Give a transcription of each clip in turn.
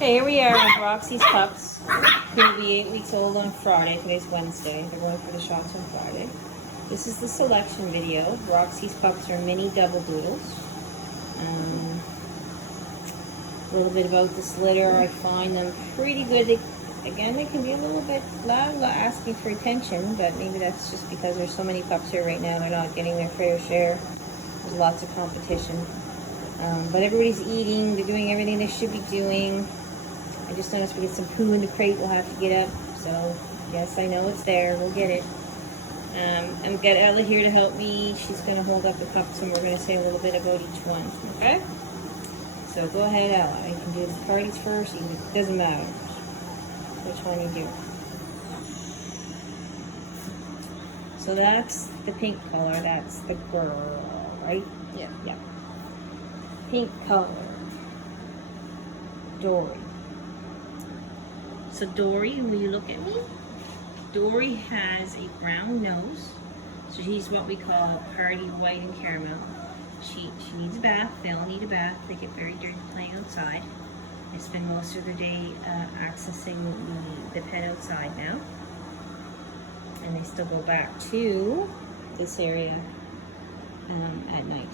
Okay, here we are with Roxy's pups. Going to be 8 weeks old on Friday. Today's Wednesday. They're going for the shots on Friday. This is the selection video. Roxy's pups are mini double doodles. A little bit about this litter. I find them pretty good. They can be a little bit loud asking for attention, but maybe that's just because there's so many pups here right now. They're not getting their fair share. There's lots of competition. But everybody's eating. They're doing everything they should be doing. I just noticed we get some poo in the crate. We'll have to get up. So, yes, I know it's there. We'll get it. I've got Ella here to help me. She's going to hold up the pups and we're going to say a little bit about each one. Okay? So, go ahead, Ella. You can do the parties first. It doesn't matter which one you do. So, that's the pink color. That's the girl, right? Yeah. Yeah. Pink color. Dory. So Dory, will you look at me? Dory has a brown nose. So she's what we call party white and caramel. She needs a bath. They all need a bath. They get very dirty playing outside. They spend most of their day accessing the pet outside now. And they still go back to this area at night.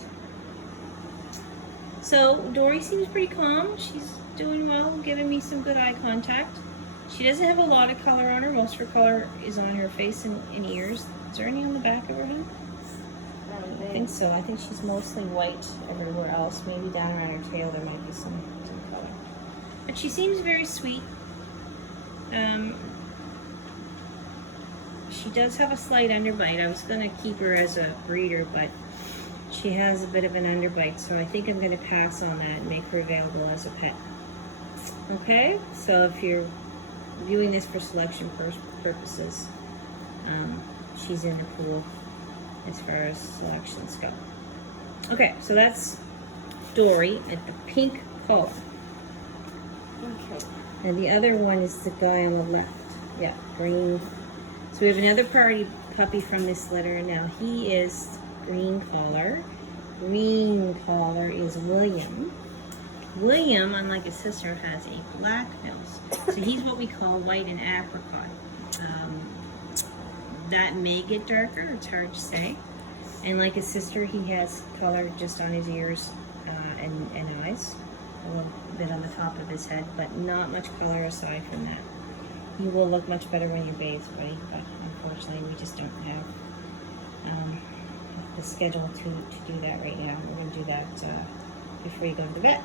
So Dory seems pretty calm. She's doing well, giving me some good eye contact. She doesn't have a lot of color on her. Most of her color is on her face and ears. Is there any on the back of her head? I think so. I think she's mostly white everywhere else. Maybe down around her tail there might be some color. But she seems very sweet. She does have a slight underbite. I was going to keep her as a breeder, but she has a bit of an underbite, so I think I'm going to pass on that and make her available as a pet. Okay, so if you're viewing this for selection purposes, she's in the pool as far as selections go. Okay, so that's Dory at the pink color. Okay. And the other one is the guy on the left. Yeah, green. So we have another party puppy from this litter. Now he is green collar. Green collar is William. William, unlike his sister, has a black nose. So he's what we call white and apricot. That may get darker, it's hard to say. And like his sister, he has color just on his ears and eyes. A little bit on the top of his head, but not much color aside from that. You will look much better when you bathe, buddy, but unfortunately we just don't have the schedule to do that right now. We're going to do that before you go to the vet.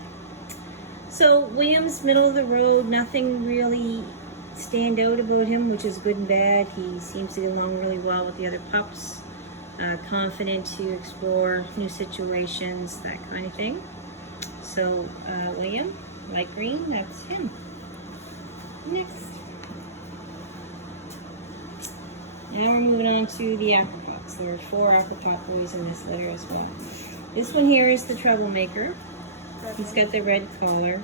So William's middle of the road, nothing really stand out about him, which is good and bad. He seems to get along really well with the other pups, confident to explore new situations, that kind of thing. So William, light green, that's him. Next. Now we're moving on to the apricots. There are 4 apricot boys in this litter as well. This one here is the troublemaker. He's got the red collar.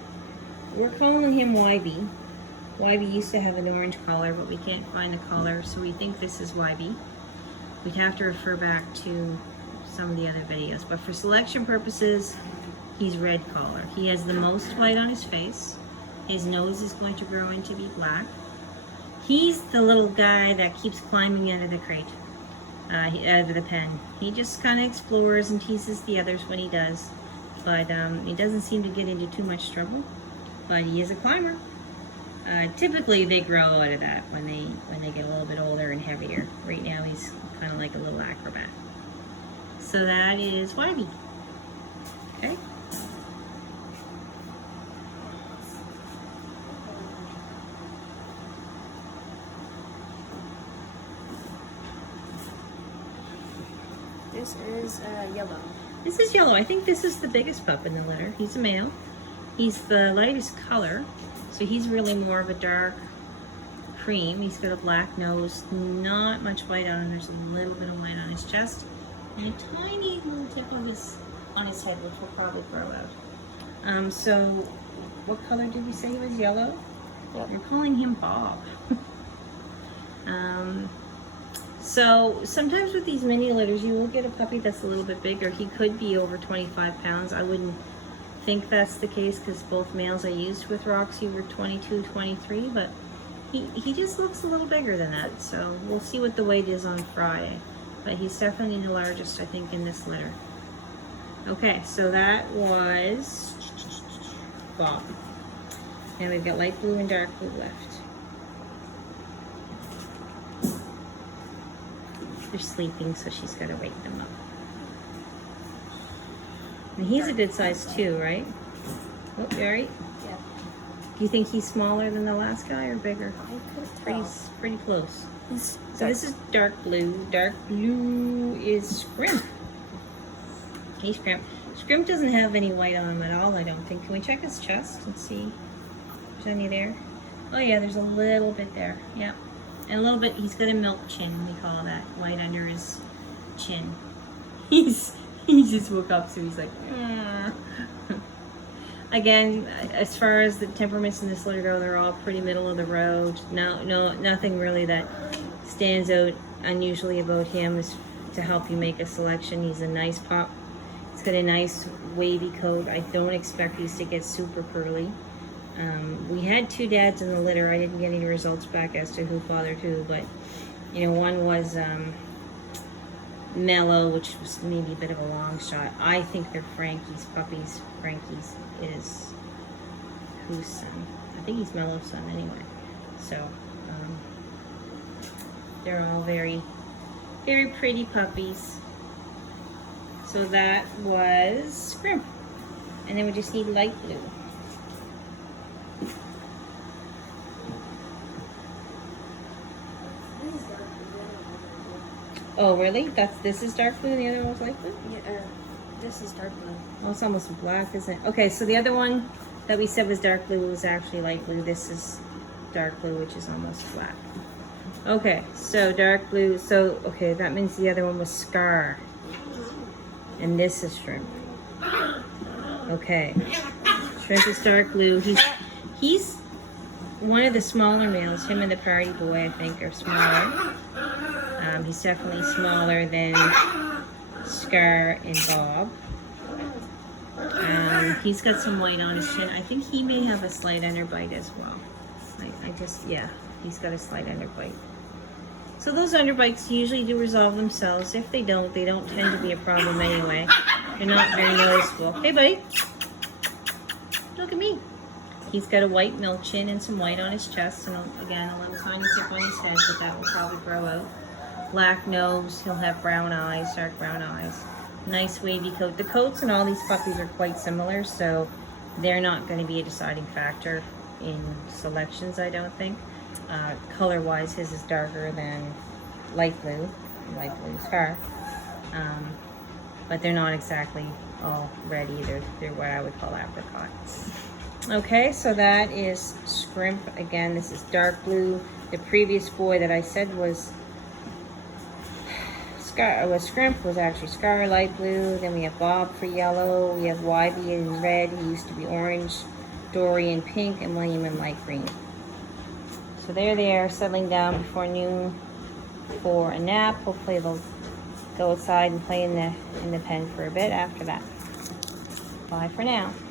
We're calling him YB. YB used to have an orange collar, but we can't find the collar, so we think this is YB. We'd have to refer back to some of the other videos, but for selection purposes, he's red collar. He has the most white on his face. His nose is going to grow into be black. He's the little guy that keeps climbing out of the crate, out of the pen. He just kind of explores and teases the others when he does. But he doesn't seem to get into too much trouble. But he is a climber. Typically they grow out of that when they get a little bit older and heavier. Right now he's kind of like a little acrobat. So that is YB. Okay. This is yellow. This is yellow. I think this is the biggest pup in the litter. He's a male. He's the lightest color, so he's really more of a dark cream. He's got a black nose, not much white on him. There's a little bit of white on his chest, and a tiny little tip on his head, which will probably grow out. So, what color did we say he was? Yellow? Yep. We're calling him Bob. So sometimes with these mini litters, you will get a puppy that's a little bit bigger. He could be over 25 pounds. I wouldn't think that's the case because both males I used with Roxy were 22, 23, but he just looks a little bigger than that. So we'll see what the weight is on Friday. But he's definitely the largest, I think, in this litter. Okay, so that was Bob. And we've got light blue and dark blue left. They're sleeping, so she's got to wake them up. And he's a good size too, right? Oh, you all right? Yeah. Do you think he's smaller than the last guy or bigger? I couldn't tell. Pretty close. He's So this is dark blue. Dark blue is Scrimp. Hey, Scrimp. Scrimp doesn't have any white on him at all, I don't think. Can we check his chest and see if there's any there? Oh yeah, there's a little bit there. Yeah. And a little bit, he's got a milk chin, we call that. White under his chin. He just woke up, so he's like, Again, as far as the temperaments in this litter go, they're all pretty middle of the road. No, nothing really that stands out unusually about him is to help you make a selection. He's a nice pup. He's got a nice wavy coat. I don't expect these to get super curly. We had 2 dads in the litter. I didn't get any results back as to who fathered who, but you know, one was Mellow, which was maybe a bit of a long shot. I think they're Frankie's puppies. Frankie's is whose son? I think he's Mellow's son anyway. So they're all very, very pretty puppies. So that was Scrimp. And then we just need light blue. Oh, really? This is dark blue and the other one was light blue? Yeah, this is dark blue. Oh, it's almost black, isn't it? Okay, so the other one that we said was dark blue was actually light blue. This is dark blue, which is almost black. Okay, so dark blue. So, okay, that means the other one was Scar. And this is Shrimp. Okay. Shrimp is dark blue. He's one of the smaller males. Him and the party boy, I think, are smaller. He's definitely smaller than Scar and Bob. He's got some white on his chin. I think he may have a slight underbite as well. Yeah, he's got a slight underbite. So those underbites usually do resolve themselves. If they don't tend to be a problem anyway. They're not very noticeable. Hey, buddy. Look at me. He's got a white milk chin and some white on his chest. And again, a little tiny tip on his head, but that will probably grow out. Black nose. He'll have brown eyes, dark brown eyes. Nice wavy coat. The coats in all these puppies are quite similar, so they're not going to be a deciding factor in selections, I don't think. Color-wise, his is darker than light blue Scar. But they're not exactly all red either. They're what I would call apricot. Okay, so that is Scrimp. Again, this is dark blue. The previous boy that I said was Scrimp was actually Scar, light blue. Then we have Bob for yellow. We have Wybie in red. He used to be orange. Dory in pink, and William in light green. So there they are, settling down before noon for a nap. Hopefully they'll go outside and play in the pen for a bit after that. Bye for now.